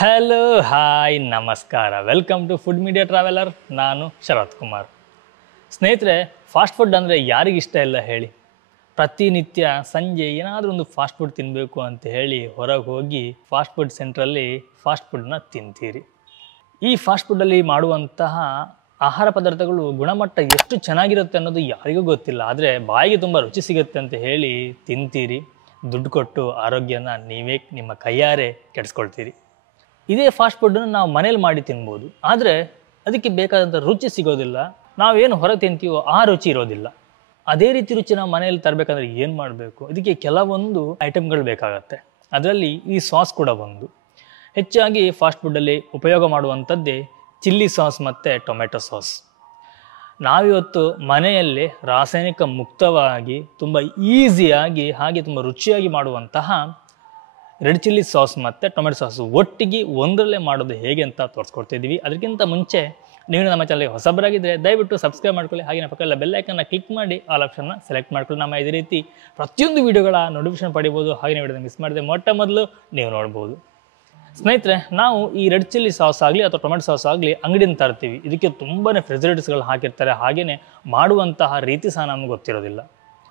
Hello hi ನಮಸ್ಕಾರ, welcome to food media traveller. ನಾನು ಶರತ್ ಕುಮಾರ್. ಸ್ನೇಹಿತರೆ, ಫಾಸ್ಟ್ ಫುಡ್ ಅಂದರೆ ಯಾರಿಗಿಷ್ಟ ಇಲ್ಲ ಹೇಳಿ? ಪ್ರತಿನಿತ್ಯ ಸಂಜೆ ಏನಾದರೂ ಒಂದು ಫಾಸ್ಟ್ ಫುಡ್ ತಿನ್ನಬೇಕು ಅಂತ ಹೇಳಿ ಹೊರಗೆ ಹೋಗಿ ಫಾಸ್ಟ್ ಫುಡ್ ಸೆಂಟ್ರಲ್ಲಿ ಫಾಸ್ಟ್ ಫುಡ್ನ ತಿಂತೀರಿ. ಈ ಫಾಸ್ಟ್ ಫುಡ್ಡಲ್ಲಿ ಮಾಡುವಂತಹ ಆಹಾರ ಪದಾರ್ಥಗಳು ಗುಣಮಟ್ಟ ಎಷ್ಟು ಚೆನ್ನಾಗಿರುತ್ತೆ ಅನ್ನೋದು ಯಾರಿಗೂ ಗೊತ್ತಿಲ್ಲ. ಆದರೆ ಬಾಯಿಗೆ ತುಂಬ ರುಚಿ ಸಿಗುತ್ತೆ ಅಂತ ಹೇಳಿ ತಿಂತೀರಿ. ದುಡ್ಡು ಕೊಟ್ಟು ಆರೋಗ್ಯನ ನೀವೇ ನಿಮ್ಮ ಕೈಯಾರೆ ಕೆಡಿಸ್ಕೊಳ್ತೀರಿ. ಇದೇ ಫಾಸ್ಟ್ ಫುಡ್ಡನ್ನು ನಾವು ಮನೇಲಿ ಮಾಡಿ ತಿನ್ಬೋದು, ಆದರೆ ಅದಕ್ಕೆ ಬೇಕಾದಂಥ ರುಚಿ ಸಿಗೋದಿಲ್ಲ. ನಾವೇನು ಹೊರಗೆ ತಿಂತೀವೋ ಆ ರುಚಿ ಇರೋದಿಲ್ಲ. ಅದೇ ರೀತಿ ರುಚಿ ನಾವು ಮನೆಯಲ್ಲಿ ತರಬೇಕಂದ್ರೆ ಏನು ಮಾಡಬೇಕು? ಇದಕ್ಕೆ ಕೆಲವೊಂದು ಐಟಮ್ಗಳು ಬೇಕಾಗತ್ತೆ. ಅದರಲ್ಲಿ ಈ ಸಾಸ್ ಕೂಡ ಒಂದು. ಹೆಚ್ಚಾಗಿ ಫಾಸ್ಟ್ ಫುಡ್ಡಲ್ಲಿ ಉಪಯೋಗ ಮಾಡುವಂಥದ್ದೇ ಚಿಲ್ಲಿ ಸಾಸ್ ಮತ್ತು ಟೊಮೆಟೊ ಸಾಸ್. ನಾವಿವತ್ತು ಮನೆಯಲ್ಲಿ ರಾಸಾಯನಿಕ ಮುಕ್ತವಾಗಿ ತುಂಬ ಈಸಿಯಾಗಿ ಹಾಗೆ ತುಂಬ ರುಚಿಯಾಗಿ ಮಾಡುವಂತಹ ರೆಡ್ ಚಿಲ್ಲಿ ಸಾಸ್ ಮತ್ತು ಟೊಮೆಟೊ ಸಾಸು ಒಟ್ಟಿಗೆ ಒಂದರಲ್ಲೇ ಮಾಡೋದು ಹೇಗೆ ಅಂತ ತೋರಿಸ್ಕೊಡ್ತಿದ್ದೀವಿ. ಅದಕ್ಕಿಂತ ಮುಂಚೆ ನೀವು ನಮ್ಮ ಚಾನಲ್ಗೆ ಹೊಸಬರಾಗಿದ್ದರೆ ದಯವಿಟ್ಟು ಸಬ್ಸ್ಕ್ರೈಬ್ ಮಾಡ್ಕೊಳ್ಳಿ. ಹಾಗೆ ಪಕ್ಕದ ಬೆಲ್ ಐಕನ್ನ ಕ್ಲಿಕ್ ಮಾಡಿ ಆಲ್ ಆಪ್ಷನ್ನ ಸೆಲೆಕ್ಟ್ ಮಾಡ್ಕೊಳ್ಳಿ. ನಮ್ಮ ಇದೇ ರೀತಿ ಪ್ರತಿಯೊಂದು ವೀಡಿಯೋಗಳ ನೋಟಿಫಿಕೇಶನ್ ಪಡಿಬೋದು. ಹಾಗೆ ವಿಡಿಯೋನ ಮಿಸ್ ಮಾಡಿದೆ ಮೊಟ್ಟ ಮೊದಲು ನೀವು ನೋಡ್ಬೋದು. ಸ್ನೇಹಿತರೆ, ನಾವು ಈ ರೆಡ್ ಚಿಲ್ಲಿ ಸಾಸ್ ಆಗಲಿ ಅಥವಾ ಟೊಮೆಟೊ ಸಾಸ್ ಆಗಲಿ ಅಂಗಡಿಯಿಂದ ತರ್ತೀವಿ. ಇದಕ್ಕೆ ತುಂಬಾ ಪ್ರಿಸರ್ವೇಟಿವ್ಸ್ಗಳು ಹಾಕಿರ್ತಾರೆ. ಹಾಗೆಯೇ ಮಾಡುವಂತಹ ರೀತಿ ಸಹ ನಮಗೆ ಗೊತ್ತಿರೋದಿಲ್ಲ.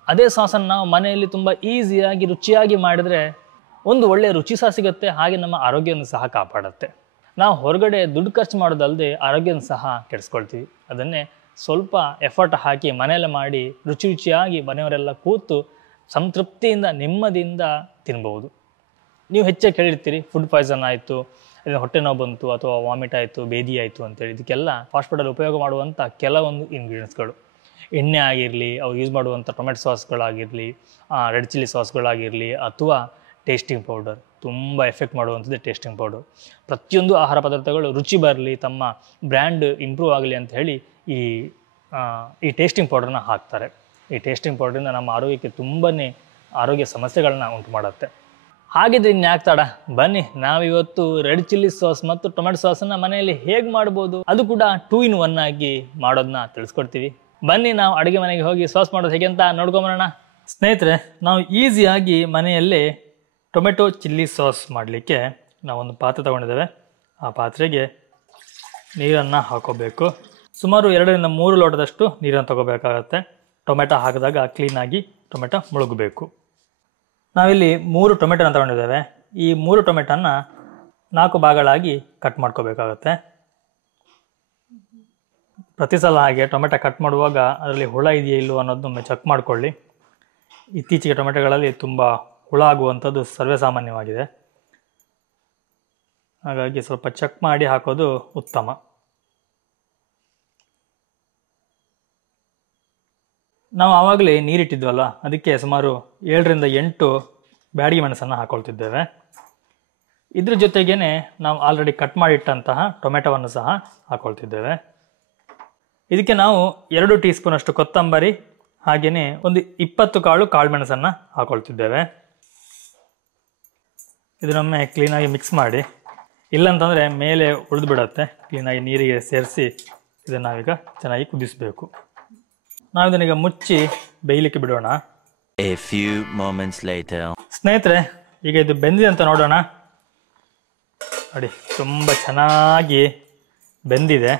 ಅದೇ ಸಾಸನ್ನು ನಾವು ಮನೆಯಲ್ಲಿ ತುಂಬ ಈಸಿಯಾಗಿ ರುಚಿಯಾಗಿ ಮಾಡಿದರೆ ಒಂದು ಒಳ್ಳೆಯ ರುಚಿ ಸಹ ಸಿಗುತ್ತೆ, ಹಾಗೆ ನಮ್ಮ ಆರೋಗ್ಯವನ್ನು ಸಹ ಕಾಪಾಡುತ್ತೆ. ನಾವು ಹೊರಗಡೆ ದುಡ್ಡು ಖರ್ಚು ಮಾಡೋದಲ್ಲದೆ ಆರೋಗ್ಯನ ಸಹ ಕೆಡಿಸ್ಕೊಳ್ತೀವಿ. ಅದನ್ನೇ ಸ್ವಲ್ಪ ಎಫರ್ಟ್ ಹಾಕಿ ಮನೆಯಲ್ಲೇ ಮಾಡಿ ರುಚಿಯಾಗಿ ಮನೆಯವರೆಲ್ಲ ಕೂತು ಸಂತೃಪ್ತಿಯಿಂದ ನೆಮ್ಮದಿಯಿಂದ ತಿನ್ಬೋದು. ನೀವು ಹೆಚ್ಚಾಗಿ ಕೇಳಿರ್ತೀರಿ, ಫುಡ್ ಪಾಯ್ಸನ್ ಆಯಿತು, ಅದನ್ನು ಹೊಟ್ಟೆ ನೋವು ಬಂತು ಅಥವಾ ವಾಮಿಟ್ ಆಯಿತು, ಬೇದಿ ಆಯಿತು ಅಂತೇಳಿ. ಇದಕ್ಕೆಲ್ಲ ಫಾಸ್ಟ್ ಫುಡ್ಡಲ್ಲಿ ಉಪಯೋಗ ಮಾಡುವಂಥ ಕೆಲವೊಂದು ಇಂಗ್ರೀಡಿಯೆಂಟ್ಸ್ಗಳು, ಎಣ್ಣೆ ಆಗಿರಲಿ, ಅವ್ರು ಯೂಸ್ ಮಾಡುವಂಥ ಟೊಮೆಟೊ ಸಾಸ್ಗಳಾಗಿರಲಿ, ರೆಡ್ ಚಿಲ್ಲಿ ಸಾಸ್ಗಳಾಗಿರಲಿ, ಅಥವಾ ಟೇಸ್ಟಿಂಗ್ ಪೌಡರ್, ತುಂಬ ಎಫೆಕ್ಟ್ ಮಾಡುವಂಥದ್ದು ಟೇಸ್ಟಿಂಗ್ ಪೌಡರ್. ಪ್ರತಿಯೊಂದು ಆಹಾರ ಪದಾರ್ಥಗಳು ರುಚಿ ಬರಲಿ, ತಮ್ಮ ಬ್ರ್ಯಾಂಡ್ ಇಂಪ್ರೂವ್ ಆಗಲಿ ಅಂತ ಹೇಳಿ ಈ ಟೇಸ್ಟಿಂಗ್ ಪೌಡರ್ನ ಹಾಕ್ತಾರೆ. ಈ ಟೇಸ್ಟಿಂಗ್ ಪೌಡರಿಂದ ನಮ್ಮ ಆರೋಗ್ಯಕ್ಕೆ ತುಂಬಾ ಆರೋಗ್ಯ ಸಮಸ್ಯೆಗಳನ್ನ ಉಂಟು ಮಾಡುತ್ತೆ. ಹಾಗಿದ್ರೆ ಇನ್ಯಾಕೆ ತಡ, ಬನ್ನಿ ನಾವಿವತ್ತು ರೆಡ್ ಚಿಲ್ಲಿ ಸಾಸ್ ಮತ್ತು ಟೊಮೆಟೊ ಸಾಸನ್ನು ಮನೆಯಲ್ಲಿ ಹೇಗೆ ಮಾಡ್ಬೋದು, ಅದು ಕೂಡ 2 in 1 ಆಗಿ ಮಾಡೋದನ್ನ ತಿಳಿಸ್ಕೊಡ್ತೀವಿ. ಬನ್ನಿ ನಾವು ಅಡುಗೆ ಮನೆಗೆ ಹೋಗಿ ಸಾಸ್ ಮಾಡೋದು ಹೇಗೆ ಅಂತ ನೋಡ್ಕೊಂಬರೋಣ. ಸ್ನೇಹಿತರೆ, ನಾವು ಈಸಿಯಾಗಿ ಮನೆಯಲ್ಲಿ ಟೊಮೆಟೊ ಚಿಲ್ಲಿ ಸಾಸ್ ಮಾಡಲಿಕ್ಕೆ ನಾವೊಂದು ಪಾತ್ರೆ ತೊಗೊಂಡಿದ್ದೇವೆ. ಆ ಪಾತ್ರೆಗೆ ನೀರನ್ನು ಹಾಕೋಬೇಕು. ಸುಮಾರು 2 ರಿಂದ 3 ಲೋಟದಷ್ಟು ನೀರನ್ನು ತೊಗೋಬೇಕಾಗತ್ತೆ. ಟೊಮೆಟೊ ಹಾಕಿದಾಗ ಕ್ಲೀನಾಗಿ ಟೊಮೆಟೊ ಮುಳುಗಬೇಕು. ನಾವಿಲ್ಲಿ 3 ಟೊಮೆಟೊನ ತೊಗೊಂಡಿದ್ದೇವೆ. ಈ 3 ಟೊಮೆಟೊನ 4 ಭಾಗಗಳಾಗಿ ಕಟ್ ಮಾಡ್ಕೋಬೇಕಾಗತ್ತೆ. ಪ್ರತಿ ಸಲ ಹಾಗೆ ಟೊಮೆಟೊ ಕಟ್ ಮಾಡುವಾಗ ಅದರಲ್ಲಿ ಹುಳ ಇದೆಯೋ ಇಲ್ಲವೋ ಅನ್ನೋದನ್ನ ಚೆಕ್ ಮಾಡ್ಕೊಳ್ಳಿ. ಇತ್ತೀಚೆಗೆ ಟೊಮೆಟೊಗಳಲ್ಲಿ ತುಂಬ ಹುಳ ಆಗುವಂಥದ್ದು ಸರ್ವೇಸಾಮಾನ್ಯವಾಗಿದೆ. ಹಾಗಾಗಿ ಸ್ವಲ್ಪ ಚೆಕ್ ಮಾಡಿ ಹಾಕೋದು ಉತ್ತಮ. ನಾವು ಆವಾಗಲೇ ನೀರಿಟ್ಟಿದ್ವಲ್ಲ, ಅದಕ್ಕೆ ಸುಮಾರು 7 ರಿಂದ 8 ಬ್ಯಾಡಗಿ ಮೆಣಸನ್ನು ಹಾಕೊಳ್ತಿದ್ದೇವೆ. ಇದ್ರ ಜೊತೆಗೇನೆ ನಾವು ಆಲ್ರೆಡಿ ಕಟ್ ಮಾಡಿಟ್ಟಂತಹ ಟೊಮೆಟೊವನ್ನು ಸಹ ಹಾಕೊಳ್ತಿದ್ದೇವೆ. ಇದಕ್ಕೆ ನಾವು 2 ಟೀ ಸ್ಪೂನ್ ಅಷ್ಟು ಕೊತ್ತಂಬರಿ, ಹಾಗೆಯೇ ಒಂದು 20 ಕಾಳು ಮೆಣಸನ್ನು ಹಾಕೊಳ್ತಿದ್ದೇವೆ. ಇದನ್ನೊಮ್ಮೆ ಕ್ಲೀನಾಗಿ ಮಿಕ್ಸ್ ಮಾಡಿ, ಇಲ್ಲಂತಂದರೆ ಮೇಲೆ ಉಳಿದು ಬಿಡುತ್ತೆ. ಕ್ಲೀನಾಗಿ ನೀರಿಗೆ ಸೇರಿಸಿ ಇದನ್ನು ನಾವೀಗ ಚೆನ್ನಾಗಿ ಕುದಿಸಬೇಕು. ನಾವು ಇದನ್ನೀಗ ಮುಚ್ಚಿ ಬೇಯಲಿಕ್ಕೆ ಬಿಡೋಣ. A few moments later. ಸ್ನೇಹಿತರೆ, ಈಗ ಇದು ಬೆಂದಿದೆ ಅಂತ ನೋಡೋಣ. ನೋಡಿ, ತುಂಬ ಚೆನ್ನಾಗಿ ಬೆಂದಿದೆ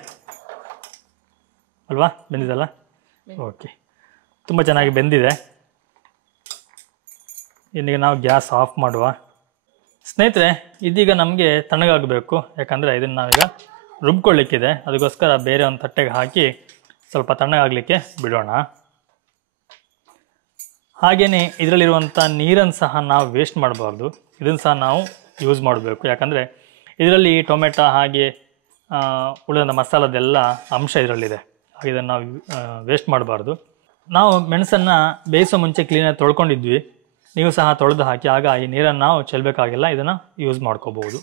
ಅಲ್ವಾ? ಬೆಂದಿದಲ್ಲ? ಓಕೆ, ತುಂಬ ಚೆನ್ನಾಗಿ ಬೆಂದಿದೆ. ಇನ್ನೀಗ ನಾವು ಗ್ಯಾಸ್ ಆಫ್ ಮಾಡುವ. ಸ್ನೇಹಿತರೆ, ಇದೀಗ ನಮಗೆ ತಣ್ಣಗಾಗಬೇಕು. ಯಾಕಂದರೆ ಇದನ್ನು ನಾವೀಗ ರುಬ್ಕೊಳ್ಳಿಕ್ಕಿದೆ. ಅದಕ್ಕೋಸ್ಕರ ಬೇರೆ ಒಂದು ತಟ್ಟೆಗೆ ಹಾಕಿ ಸ್ವಲ್ಪ ತಣ್ಣಗಾಗಲಿಕ್ಕೆ ಬಿಡೋಣ. ಹಾಗೆಯೇ ಇದರಲ್ಲಿರುವಂಥ ನೀರನ್ನು ಸಹ ನಾವು ವೇಸ್ಟ್ ಮಾಡಬಾರ್ದು. ಇದನ್ನು ಸಹ ನಾವು ಯೂಸ್ ಮಾಡಬೇಕು. ಯಾಕಂದರೆ ಇದರಲ್ಲಿ ಟೊಮೆಟೊ ಹಾಗೆ ಉಳಿದ ಮಸಾಲದೆಲ್ಲ ಅಂಶ ಇದರಲ್ಲಿದೆ. ಹಾಗೆ ಇದನ್ನು ನಾವು ವೇಸ್ಟ್ ಮಾಡಬಾರ್ದು. ನಾವು ಮೆಣಸನ್ನು ಬೇಯಿಸೋ ಮುಂಚೆ ಕ್ಲೀನಾಗಿ ತೊಳ್ಕೊಂಡಿದ್ವಿ. ನೀವು ಸಹ ತೊಳೆದು ಹಾಕಿ, ಆಗ ಈ ನೀರನ್ನು ನಾವು ಚೆಲ್ಲಬೇಕಾಗಿಲ್ಲ. ಇದನ್ನು ಯೂಸ್ ಮಾಡ್ಕೋಬಹುದು.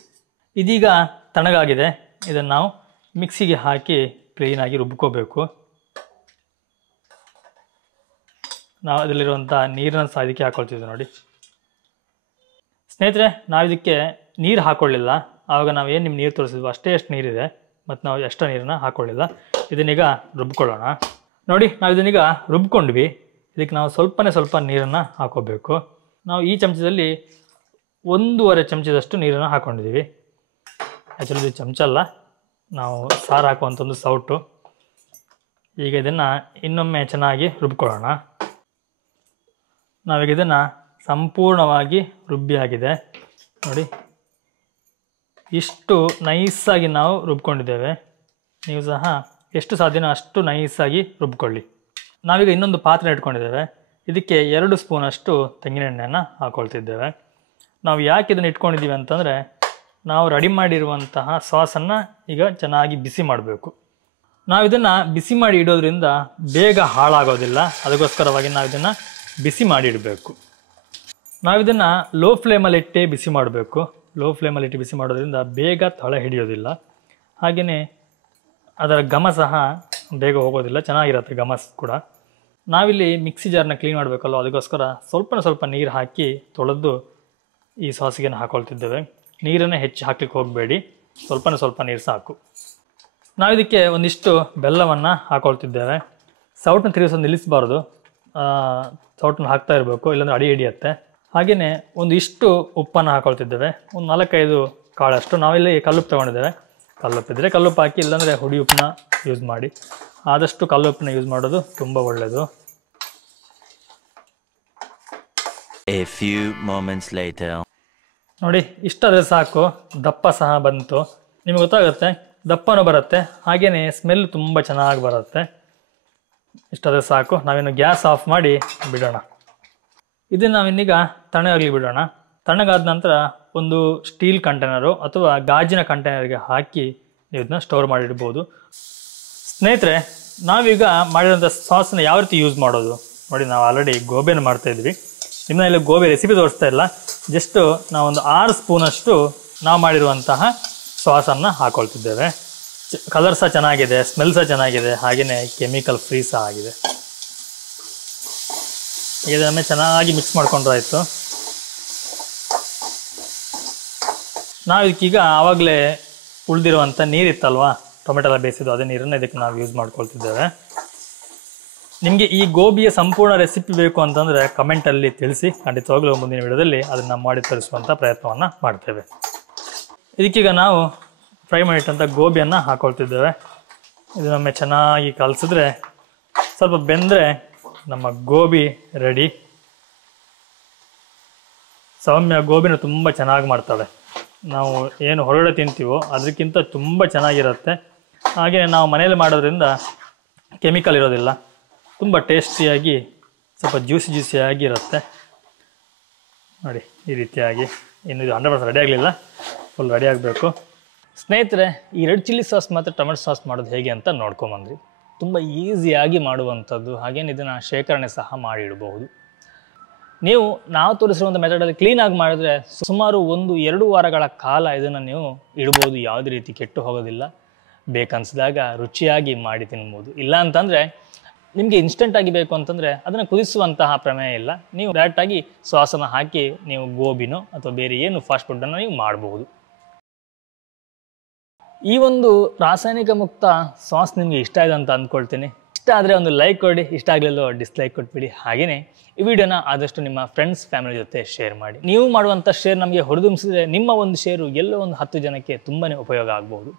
ಇದೀಗ ತಣ್ಣಗಾಗಿದೆ. ಇದನ್ನು ನಾವು ಮಿಕ್ಸಿಗೆ ಹಾಕಿ ಕ್ಲೀನಾಗಿ ರುಬ್ಕೋಬೇಕು. ನಾವು ಅದರಲ್ಲಿರುವಂಥ ನೀರನ್ನು ಸಹ ಇದಕ್ಕೆ ಹಾಕೊಳ್ತಿದ್ವಿ. ನೋಡಿ ಸ್ನೇಹಿತರೆ, ನಾವಿದಕ್ಕೆ ನೀರು ಹಾಕೊಳ್ಳಿಲ್ಲ. ಆವಾಗ ನಾವು ಏನು ನಿಮ್ಮ ನೀರು ತೋರಿಸಿದ್ವಿ ಅಷ್ಟೇ ಎಷ್ಟು ನೀರಿದೆ, ಮತ್ತು ನಾವು ಎಷ್ಟೋ ನೀರನ್ನು ಹಾಕೊಳ್ಳಿಲ್ಲ. ಇದನ್ನೀಗ ರುಬ್ಕೊಳ್ಳೋಣ. ನೋಡಿ, ನಾವು ಇದನ್ನೀಗ ರುಬ್ಕೊಂಡ್ವಿ. ಇದಕ್ಕೆ ನಾವು ಸ್ವಲ್ಪ ನೀರನ್ನು ಹಾಕೋಬೇಕು. ನಾವು ಈ ಚಮಚದಲ್ಲಿ 1.5 ಚಮಚದಷ್ಟು ನೀರನ್ನು ಹಾಕ್ಕೊಂಡಿದ್ದೀವಿ. ಆ್ಯಕ್ಚುಲಿ ಇದು ಚಮಚ ಅಲ್ಲ, ನಾವು ಸಾರು ಹಾಕುವಂಥ ಒಂದು ಸೌಟು. ಈಗ ಇದನ್ನು ಇನ್ನೊಮ್ಮೆ ಚೆನ್ನಾಗಿ ರುಬ್ಕೊಳ್ಳೋಣ. ನಾವೀಗ ಇದನ್ನು ಸಂಪೂರ್ಣವಾಗಿ ರುಬ್ಬಿ ಆಗಿದೆ ನೋಡಿ, ಇಷ್ಟು ನೈಸಾಗಿ ನಾವು ರುಬ್ಕೊಂಡಿದ್ದೇವೆ. ನೀವು ಸಹ ಎಷ್ಟು ಸಾಧ್ಯನೋ ಅಷ್ಟು ನೈಸಾಗಿ ರುಬ್ಕೊಳ್ಳಿ. ನಾವೀಗ ಇನ್ನೊಂದು ಪಾತ್ರೆ ಇಟ್ಕೊಂಡಿದ್ದೇವೆ. ಇದಕ್ಕೆ 2 ಸ್ಪೂನಷ್ಟು ತೆಂಗಿನೆಣ್ಣೆಯನ್ನು ಹಾಕ್ಕೊಳ್ತಿದ್ದೇವೆ. ನಾವು ಯಾಕೆ ಇದನ್ನು ಇಟ್ಕೊಂಡಿದ್ದೀವಿ ಅಂತಂದರೆ, ನಾವು ರೆಡಿ ಮಾಡಿರುವಂತಹ ಸಾಸನ್ನು ಈಗ ಚೆನ್ನಾಗಿ ಬಿಸಿ ಮಾಡಬೇಕು. ನಾವು ಇದನ್ನು ಬಿಸಿ ಮಾಡಿ ಇಡೋದ್ರಿಂದ ಬೇಗ ಹಾಳಾಗೋದಿಲ್ಲ. ಅದಕ್ಕೋಸ್ಕರವಾಗಿ ನಾವು ಇದನ್ನು ಬಿಸಿ ಮಾಡಿ ಇಡಬೇಕು. ನಾವಿದನ್ನು ಲೋ ಫ್ಲೇಮಲ್ಲಿಟ್ಟೇ ಬಿಸಿ ಮಾಡಬೇಕು. ಲೋ ಫ್ಲೇಮಲ್ಲಿಟ್ಟು ಬಿಸಿ ಮಾಡೋದ್ರಿಂದ ಬೇಗ ತಳ ಹಿಡಿಯೋದಿಲ್ಲ. ಹಾಗೆಯೇ ಅದರ ಘಮ ಸಹ ಬೇಗ ಹೋಗೋದಿಲ್ಲ, ಚೆನ್ನಾಗಿರುತ್ತೆ ಘಮ ಕೂಡ. ನಾವಿಲ್ಲಿ ಮಿಕ್ಸಿ ಜಾರ್ನ ಕ್ಲೀನ್ ಮಾಡಬೇಕಲ್ಲ, ಅದಕ್ಕೋಸ್ಕರ ಸ್ವಲ್ಪ ನೀರು ಹಾಕಿ ತೊಳೆದು ಈ ಸಾಸಿಗೆ ಹಾಕೊಳ್ತಿದ್ದೇವೆ. ನೀರನ್ನೇ ಹೆಚ್ಚು ಹಾಕ್ಲಿಕ್ಕೆ ಹೋಗಬೇಡಿ, ಸ್ವಲ್ಪ ನೀರು ಸಾಕು. ನಾವಿದಕ್ಕೆ ಒಂದಿಷ್ಟು ಬೆಲ್ಲವನ್ನು ಹಾಕೊಳ್ತಿದ್ದೇವೆ. ಸೌಟನ್ನ ತಿರುಗಿಸೋದು ನಿಲ್ಲಿಸಬಾರ್ದು, ಸೌಟನ್ನ ಹಾಕ್ತಾ ಇರಬೇಕು, ಇಲ್ಲಾಂದರೆ ಅಡಿ ಹಿಡಿಯುತ್ತೆ. ಹಾಗೆಯೇ ಒಂದಿಷ್ಟು ಉಪ್ಪನ್ನು ಹಾಕೊಳ್ತಿದ್ದೇವೆ. ಒಂದು 4-5 ಕಾಳಷ್ಟು. ನಾವಿಲ್ಲಿ ಕಲ್ಲುಪ್ಪು ತೊಗೊಂಡಿದ್ದೇವೆ. ಕಲ್ಲುಪ್ಪಿದ್ರೆ ಕಲ್ಲುಪ್ಪು ಹಾಕಿ, ಇಲ್ಲಾಂದರೆ ಹುಡಿ ಉಪ್ಪನ್ನ ಯೂಸ್ ಮಾಡಿ. ಆದಷ್ಟು ಕಲ್ಲುಪ್ಪನ್ನ ಯೂಸ್ ಮಾಡೋದು ತುಂಬ ಒಳ್ಳೆಯದು. A few moments later. ನೋಡಿ, ಇಷ್ಟಾದರೆ ಸಾಕು. ದಪ್ಪ ಸಹ ಬಂತು, ನಿಮಗೆ ಗೊತ್ತಾಗುತ್ತೆ. ದಪ್ಪನೂ ಬರುತ್ತೆ, ಹಾಗೆಯೇ ಸ್ಮೆಲ್ ತುಂಬ ಚೆನ್ನಾಗಿ ಬರುತ್ತೆ. ಇಷ್ಟಾದರೆ ಸಾಕು. ನಾವಿನ್ನು ಗ್ಯಾಸ್ ಆಫ್ ಮಾಡಿ ಬಿಡೋಣ. ಇದನ್ನು ನಾವಿನ್ನೀಗ ತಣ್ಣಗಾಗಲಿ ಬಿಡೋಣ. ತಣ್ಣಗಾದ ನಂತರ ಒಂದು ಸ್ಟೀಲ್ ಕಂಟೈನರು ಅಥವಾ ಗಾಜಿನ ಕಂಟೈನರ್ಗೆ ಹಾಕಿ ನೀವು ಇದನ್ನ ಸ್ಟೋರ್ ಮಾಡಿಡ್ಬೋದು. ಸ್ನೇಹಿತರೆ, ನಾವೀಗ ಮಾಡಿರೋಂಥ ಸಾಸನ್ನ ಯಾವ ರೀತಿ ಯೂಸ್ ಮಾಡೋದು ನೋಡಿ. ನಾವು ಆಲ್ರೆಡಿ ಗೋಬಿಯನ್ನು ಮಾಡ್ತಾಯಿದ್ವಿ. ನಿಮ್ಮನ್ನ ಇಲ್ಲಿ ಗೋಬಿ ರೆಸಿಪಿ ತೋರಿಸ್ತಾ ಇಲ್ಲ, ಜಸ್ಟು ನಾವೊಂದು 6 ಸ್ಪೂನಷ್ಟು ನಾವು ಮಾಡಿರುವಂತಹ ಸಾಸನ್ನು ಹಾಕ್ಕೊಳ್ತಿದ್ದೇವೆ. ಕಲರ್ ಸಹ ಚೆನ್ನಾಗಿದೆ, ಸ್ಮೆಲ್ ಸಹ ಚೆನ್ನಾಗಿದೆ, ಹಾಗೆಯೇ ಕೆಮಿಕಲ್ ಫ್ರೀ ಸಹ ಆಗಿದೆ. ಇದನ್ನು ಚೆನ್ನಾಗಿ ಮಿಕ್ಸ್ ಮಾಡ್ಕೊಂಡ್ರಾಯ್ತು. ನಾವು ಇದಕ್ಕೀಗ ಆವಾಗಲೇ ಉಳಿದಿರುವಂಥ ನೀರಿತ್ತಲ್ವ, ಟೊಮೆಟೊ ಎಲ್ಲ ಬೇಯಿಸಿದ್ದು, ಅದೇ ನೀರನ್ನು ಇದಕ್ಕೆ ನಾವು ಯೂಸ್ ಮಾಡ್ಕೊಳ್ತಿದ್ದೇವೆ. ನಿಮಗೆ ಈ ಗೋಬಿಯ ಸಂಪೂರ್ಣ ರೆಸಿಪಿ ಬೇಕು ಅಂತಂದರೆ ಕಮೆಂಟಲ್ಲಿ ತಿಳಿಸಿ. ಖಂಡಿತವಾಗಲೂ ಮುಂದಿನ ವಿಡಿಯೋದಲ್ಲಿ ಅದನ್ನು ಮಾಡಿ ತರಿಸುವಂಥ ಪ್ರಯತ್ನವನ್ನು ಮಾಡ್ತೇವೆ. ಇದಕ್ಕೀಗ ನಾವು ಫ್ರೈ ಮಾಡಿಟ್ಟಂಥ ಗೋಬಿಯನ್ನು ಹಾಕ್ಕೊಳ್ತಿದ್ದೇವೆ. ಇದು ನಮಗೆ ಚೆನ್ನಾಗಿ ಕಲಸಿದ್ರೆ, ಸ್ವಲ್ಪ ಬೆಂದರೆ ನಮ್ಮ ಗೋಬಿ ರೆಡಿ. ಸೌಮ್ಯ ಗೋಬಿನ ತುಂಬ ಚೆನ್ನಾಗಿ ಮಾಡ್ತಾಳೆ. ನಾವು ಏನು ಹೊರಗಡೆ ತಿಂತೀವೋ ಅದಕ್ಕಿಂತ ತುಂಬ ಚೆನ್ನಾಗಿರುತ್ತೆ. ಹಾಗೆಯೇ ನಾವು ಮನೇಲಿ ಮಾಡೋದ್ರಿಂದ ಕೆಮಿಕಲ್ ಇರೋದಿಲ್ಲ, ತುಂಬ ಟೇಸ್ಟಿಯಾಗಿ, ಸ್ವಲ್ಪ ಜ್ಯೂಸಿಯಾಗಿ ಇರುತ್ತೆ ನೋಡಿ. ಈ ರೀತಿಯಾಗಿ ಇನ್ನು ಇದು 100% ರೆಡಿ ಆಗಲಿಲ್ಲ, ಫುಲ್ ರೆಡಿ ಆಗಬೇಕು. ಸ್ನೇಹಿತರೆ, ಈ ರೆಡ್ ಚಿಲ್ಲಿ ಸಾಸ್ ಮತ್ತು ಟೊಮೆಟೊ ಸಾಸ್ ಮಾಡೋದು ಹೇಗೆ ಅಂತ ನೋಡ್ಕೊಂಬಂದ್ರಿ. ತುಂಬ ಈಸಿಯಾಗಿ ಮಾಡುವಂಥದ್ದು. ಹಾಗೇನು ಇದನ್ನು ಶೇಖರಣೆ ಸಹ ಮಾಡಿ ಇಡಬಹುದು. ನೀವು ನಾವು ತೋರಿಸಿರುವಂಥ ಮೆಥಡಲ್ಲಿ ಕ್ಲೀನಾಗಿ ಮಾಡಿದ್ರೆ ಸುಮಾರು 1-2 ವಾರಗಳ ಕಾಲ ಇದನ್ನು ನೀವು ಇಡ್ಬೋದು. ಯಾವುದೇ ರೀತಿ ಕೆಟ್ಟು ಹೋಗೋದಿಲ್ಲ. ಬೇಕನ್ಸಿದಾಗ ರುಚಿಯಾಗಿ ಮಾಡಿ ತಿನ್ಬೋದು. ಇಲ್ಲ ಅಂತಂದರೆ ನಿಮಗೆ ಇನ್ಸ್ಟೆಂಟಾಗಿ ಬೇಕು ಅಂತಂದರೆ ಅದನ್ನು ಕುದಿಸುವಂತಹ ಪ್ರಮೇಯ ಇಲ್ಲ. ನೀವು ಡೈರೆಕ್ಟಾಗಿ ಸಾಸನ್ನು ಹಾಕಿ ನೀವು ಗೋಬಿನೋ ಅಥವಾ ಬೇರೆ ಏನು ಫಾಸ್ಟ್ ಫುಡ್ಡನ್ನು ನೀವು ಮಾಡಬಹುದು. ಈ ಒಂದು ರಾಸಾಯನಿಕ ಮುಕ್ತ ಸಾಸ್ ನಿಮಗೆ ಇಷ್ಟ ಇದೆ ಅಂತ ಅಂದ್ಕೊಳ್ತೀನಿ. ಇಷ್ಟ ಆದರೆ ಒಂದು ಲೈಕ್ ಕೊಡಿ, ಇಷ್ಟ ಆಗಲಿಲ್ಲೋ ಡಿಸ್ಲೈಕ್ ಕೊಟ್ಬಿಡಿ. ಹಾಗೆಯೇ ಈ ವಿಡಿಯೋನ ಆದಷ್ಟು ನಿಮ್ಮ ಫ್ರೆಂಡ್ಸ್, ಫ್ಯಾಮಿಲಿ ಜೊತೆ ಶೇರ್ ಮಾಡಿ. ನೀವು ಮಾಡುವಂಥ ಶೇರ್ ನಮಗೆ ಹೊರದುಂಬಿಸಿದ್ರೆ ನಿಮ್ಮ ಒಂದು ಶೇರು ಎಲ್ಲೋ ಒಂದು 10 ಜನಕ್ಕೆ ತುಂಬಾ ಉಪಯೋಗ ಆಗ್ಬೋದು.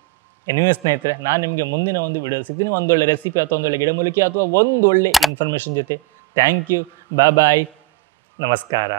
ಎನಿವೇ ಸ್ನೇಹಿತರೆ, ನಾನು ನಿಮಗೆ ಮುಂದಿನ ಒಂದು ವಿಡಿಯೋ ಸಿಗ್ತೀನಿ, ಒಂದೊಳ್ಳೆ ರೆಸಿಪಿ ಅಥವಾ ಒಂದೊಳ್ಳೆ ಗಿಡಮೂಲಿಕೆ ಅಥವಾ ಒಂದೊಳ್ಳೆ ಇನ್ಫಾರ್ಮೇಷನ್ ಜೊತೆ. ಥ್ಯಾಂಕ್ ಯು, ಬಾಯ್, ನಮಸ್ಕಾರ.